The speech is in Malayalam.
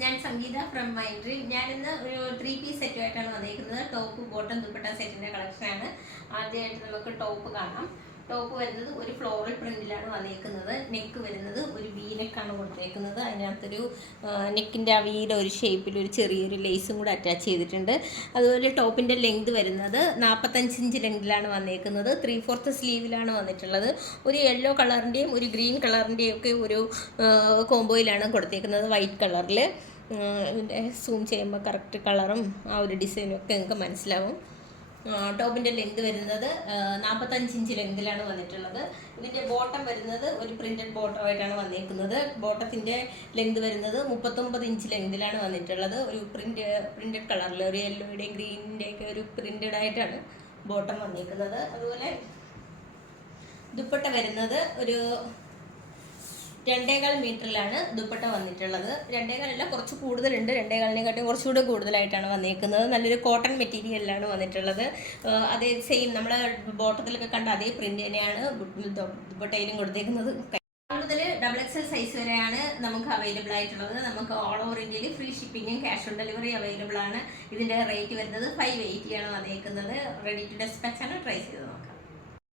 ഞാൻ സംഗീത ഫ്രം മൈൻഡ്രി. ഞാനിന്ന് ഒരു 3 പീസ് സെറ്റുമായിട്ടാണ് വന്നിരിക്കുന്നത്. ടോപ്പ് ബോട്ടം ദുപ്പട്ട സെറ്റിൻ്റെ കളക്ഷനാണ്. ആദ്യമായിട്ട് നമുക്ക് ടോപ്പ് കാണാം. ടോപ്പ് വരുന്നത് ഒരു ഫ്ലോറൽ പ്രിന്റിലാണ് വന്നിരിക്കുന്നത്. നെക്ക് വരുന്നത് ഒരു വീനെക്കാണ് കൊടുത്തേക്കുന്നത്. അതിനകത്തൊരു നെക്കിൻ്റെ ആ വീയുടെ ഒരു ഷേപ്പിൽ ഒരു ചെറിയൊരു ലേസും കൂടെ അറ്റാച്ച് ചെയ്തിട്ടുണ്ട്. അതുപോലെ ടോപ്പിൻ്റെ ലെങ്ത് വരുന്നത് 45 ഇഞ്ച് ലെങ്തിലാണ് വന്നിരിക്കുന്നത്. 3/4 സ്ലീവിലാണ് വന്നിട്ടുള്ളത്. ഒരു യെല്ലോ കളറിൻ്റെയും ഒരു ഗ്രീൻ കളറിൻ്റെയും ഒക്കെ ഒരു കോംബോയിലാണ് കൊടുത്തേക്കുന്നത്, വൈറ്റ് കളറിൽ. ഇതിൻ്റെ സൂം ചെയ്യുമ്പോൾ കറക്റ്റ് കളറും ആ ഒരു ഡിസൈനും ഒക്കെ നിങ്ങൾക്ക് മനസ്സിലാവും. ടോപ്പിൻ്റെ ലെങ്ത് വരുന്നത് 45 ഇഞ്ച് ലെങ്തിലാണ് വന്നിട്ടുള്ളത്. ഇതിൻ്റെ ബോട്ടം വരുന്നത് ഒരു പ്രിൻറ്റഡ് ബോട്ടമായിട്ടാണ് വന്നിരിക്കുന്നത്. ബോട്ടത്തിൻ്റെ ലെങ്ത് വരുന്നത് 39 ഇഞ്ച് ലെങ്തിലാണ് വന്നിട്ടുള്ളത്. ഒരു പ്രിൻറ്റഡ് കളറിൽ ഒരു യെല്ലോയുടെയും ഗ്രീനിൻ്റെയൊക്കെ ഒരു പ്രിൻറ്റഡ് ആയിട്ടാണ് ബോട്ടം വന്നിരിക്കുന്നത്. അതുപോലെ ദുപ്പട്ട വരുന്നത് ഒരു 2.25 മീറ്ററിലാണ് ദുപ്പട്ട വന്നിട്ടുള്ളത്. 2.25 കുറച്ച് കൂടുതലുണ്ട്, 2.25 കുറച്ചുകൂടി കൂടുതലായിട്ടാണ് വന്നിരിക്കുന്നത്. നല്ലൊരു കോട്ടൺ മെറ്റീരിയലിലാണ് വന്നിട്ടുള്ളത്. അതേ സെയിം നമ്മളെ ബോട്ടത്തിലൊക്കെ കണ്ട അതേ പ്രിന്റ് തന്നെയാണ് ദുപ്പട്ടയിലും കൊടുത്തേക്കുന്നത്. മുതൽ XXL സൈസ് വരെയാണ് നമുക്ക് അവൈലബിൾ ആയിട്ടുള്ളത്. നമുക്ക് ഓൾ ഓവർ ഇന്ത്യയിൽ ഫ്രീ ഷിപ്പിങ്ങും ക്യാഷ് ഓൺ ഡെലിവറി അവൈലബിൾ ആണ്. ഇതിൻ്റെ റേറ്റ് വരുന്നത് 580 ആണ് വന്നിരിക്കുന്നത്. റെഡി ടു ഡെസ്പാച്ച് ആണ്. ട്രൈ ചെയ്ത് നോക്കാം.